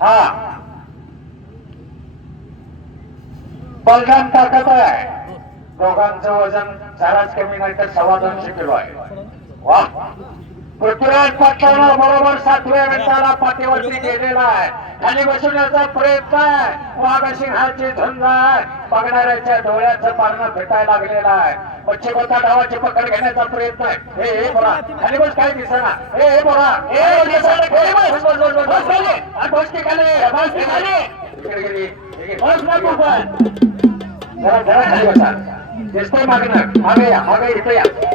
हा. बलदान ताकद आहे. दोघांचं वजन झालाच कमी नाही तर सव्वा दोनशे किलो आहे. वा. पृथ्वीराज पाटलांना बरोबर सातव्या मिनिटाला पाठीवरती गेलेला आहे. खाली बसवण्याचा प्रयत्न आहे. वाघसिंहाची झुंज आहे. बघणाऱ्याच्या डोळ्याचं पारणं भेटायला लागलेलं आहे. पश्चिमोत्ता डावाची पकड घेण्याचा प्रयत्न आहे. हे हे बोला. खाली बस काय दिसेना. हे हे बोला. हे दिसतंय मागणं. मागे या मागे इथे या.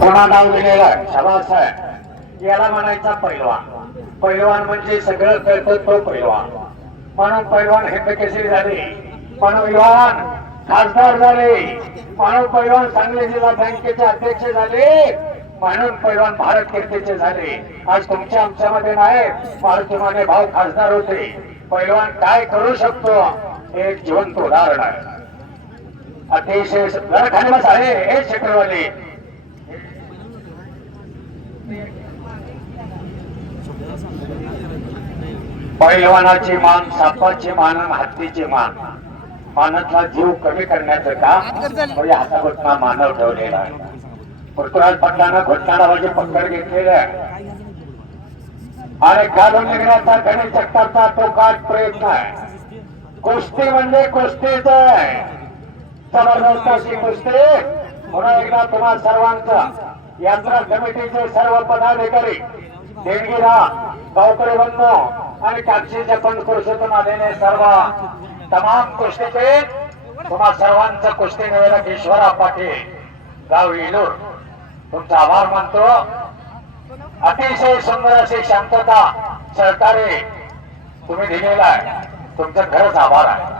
कोणा नाव दिलेलं आहे शाबास याला म्हणायचा पैलवान. पैलवान म्हणजे सगळं कळतं तो पैलवान. म्हणून पैलवान हिंद केसरी झाले. म्हणून पैलवान खासदार झाले. म्हणून पैलवान सांगली जिल्हा बँकेचे अध्यक्ष झाले. म्हणून पैलवान भारत कीर्तीचे झाले. आज तुमच्या आमच्यामध्ये नाही मारुती माने भाऊ खासदार होते. पैलवान काय करू शकतो? हे एक जिवंत उदाहरण आहे. अतिशय खाली आहे हे शेकडवाले पैलवानाची मान सापाची मान हत्तीची मान. मानातला जीव कमी करण्याचं काम म्हणजे मानव ठेवलेला आहे. पृथ्वीराज पाटलानं घोषणाबाजी पकड घेतलेली आहे. आणि घालून निघण्याचा गणेश जगतापचा तो काय प्रयत्न आहे. कुस्ती म्हणजे कुस्तीच आहे. जबरदस्त अशी कुस्ती. म्हणून एकदा तुम्हा सर्वांचा यात्रा समितीचे सर्व पदाधिकारी देणगीरा गावकडे बंधू आणि टाक्षीच्या पंचकृषीतून आलेले सर्व तमाम कुस्तीचे तुम्हा सर्वांचं कुस्ती निवेदक ईश्वरा पाटील गाव येलूर. तुमचा आभार मानतो. अतिशय सुंदर अशी शांतता सहकार्य तुम्ही दिलेला आहे. तुमचं खरंच आभार आहे.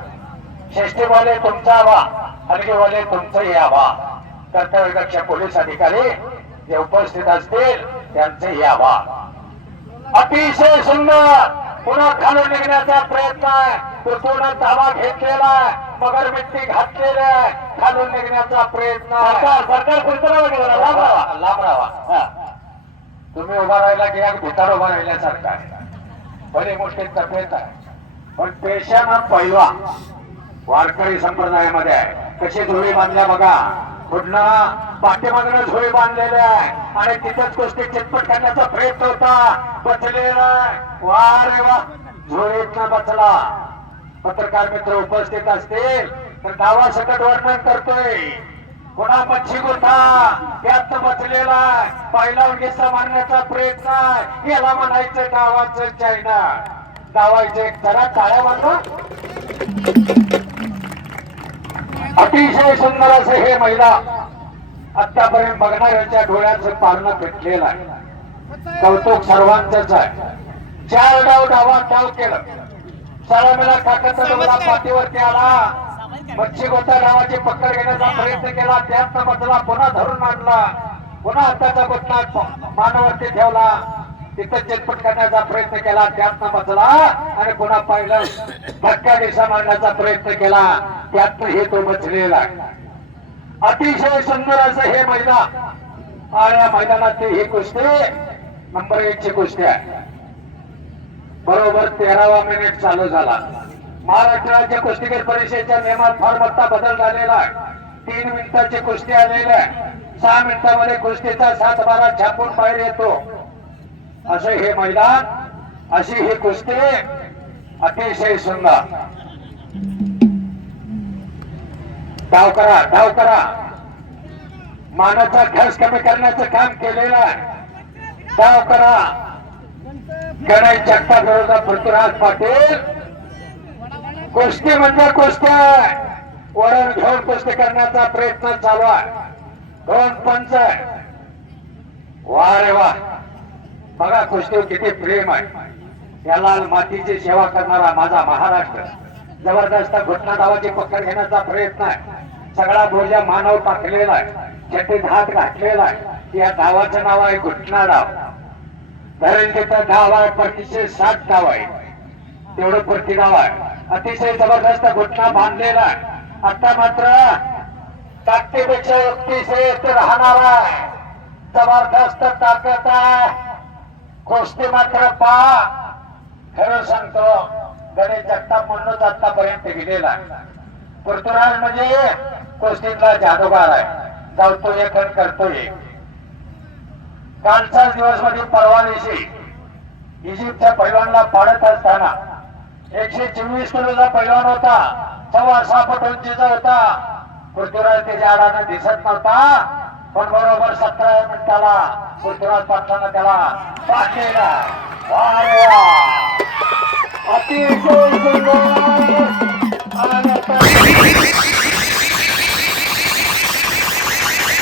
शिष्टीवाले तुमचा आभार हलगेवाले तुमचंही आभार. कर्तव्यदक्ष पोलीस अधिकारी जे उपस्थित असतील त्यांचेही आभार. अतिशय सुंदर! पुन्हा खालून निघण्याचा प्रयत्न आहे. तो पूर्ण ताबा घेतलेला आहे. मगर मिट्टी घातलेली आहे. खालून निघण्याचा प्रयत्न सरकार सरकार पुढचं लांब राहा तुम्ही उभा राहिला की एक भितार उभा राहिल्यासारखा आहे. बरी मोठी तब्येत आहे. पण पेशाना पहिला. वारकरी संप्रदायामध्ये आहे. कशी झोळी बांधल्या बघा. पुढनं पाठीमागनं झोळी बांधलेली आहे. आणि तिथंच गोष्टी चितपट करण्याचा प्रयत्न होता. बचलेला आहे. वा रे वा. झोळीतनं बचला पत्रकार मित्र उपस्थित असतील तर गावा सकट वर्णन करतोय. कोणा मच्छी गोठा त्यात बचलेला आहे. पहिला उगीचा मारण्याचा प्रयत्न याला म्हणायचं गावाचं चायना. गावायचे जरा काळ्या बांधा अतिशय सुंदर असे हे महिला आतापर्यंत बघणाऱ्यांच्या डोळ्याचं पारणं पेटलेलं आहे. कौतुक सर्वांचंच आहे. चार डाव डावा डाव केलं. सलामीला काकाचा पाठीवरती आला. मच्छी गोटा पकड घेण्याचा प्रयत्न केला. त्यात बदला पुन्हा धरून आणला. पुन्हा हाताचा गोठा मानवरती ठेवला. तिथं चितपट करण्याचा प्रयत्न केला. त्यातनं बसला आणि पुन्हा पाहिलं धक्का दिशा मारण्याचा प्रयत्न केला. त्यात हे तो बचलेला. अतिशय सुंदर असं हे मैदान. आणि या मैदानातली ही कुस्ती नंबर एक ची कुस्ती आहे. बरोबर तेरावा मिनिट चालू झाला. महाराष्ट्र राज्य कुस्तीगीर परिषदेच्या नियमात फार मोठा बदल झालेला आहे. तीन मिनिटाची कुस्ती आलेली आहे. सहा मिनिटामध्ये कुस्तीचा सात बारा छापून बाहेर येतो. असं हे मैदान अशी ही कुस्ती अतिशय सुंदर. धाव करा धाव करा. मानाचा खर्च कमी करण्याचं काम केलेलं आहे. धाव करा. गणेश जगताप विरोधात पृथ्वीराज पाटील कुस्ती म्हणजे कुस्ती वरण घेऊन कुस्ती करण्याचा प्रयत्न चालू आहे. दोन पंच आहे वा रे वा. बघा कुस्ती किती प्रेम आहे. या लाल मातीची सेवा करणारा माझा महाराष्ट्र. जबरदस्त घटना दावाची पकड घेण्याचा प्रयत्न आहे. सगळा बोजा मानव टाकलेला आहे. छटीत हात घातलेला आहे. या धावाचं नाव आहे घुटना डाव तिथं धाव आहे प्रतिशे सात धाव आहे. तेवढं प्रतिगाव आहे. अतिशय जबरदस्त घटना बांधलेला आहे. आता मात्र ताकदीपेक्षा युक्तीचे राहणारा जबरदस्त ताकद आहे. गोष्टी मात्र पा खरं सांगतो गणेश जगताप म्हणूनच आतापर्यंत गेलेला आहे. पृथ्वीराज म्हणजे गोष्टीतला जादूगार आहे. जाऊतो एक करतोय करतो कालचा दिवस म्हणजे परवा दिवशी इजिप्तच्या पैलवानला पाडत असताना एकशे चोवीस किलोचा पैलवान होता. सव्वा सहा फूट उंचीचा होता. पृथ्वीराज त्याच्या आडानं दिसत नव्हता. पण बरोबर सतरा मिनिटाला पृथ्वीराज पाटलानं त्याला पाठलेला. अतिशय सुंदर.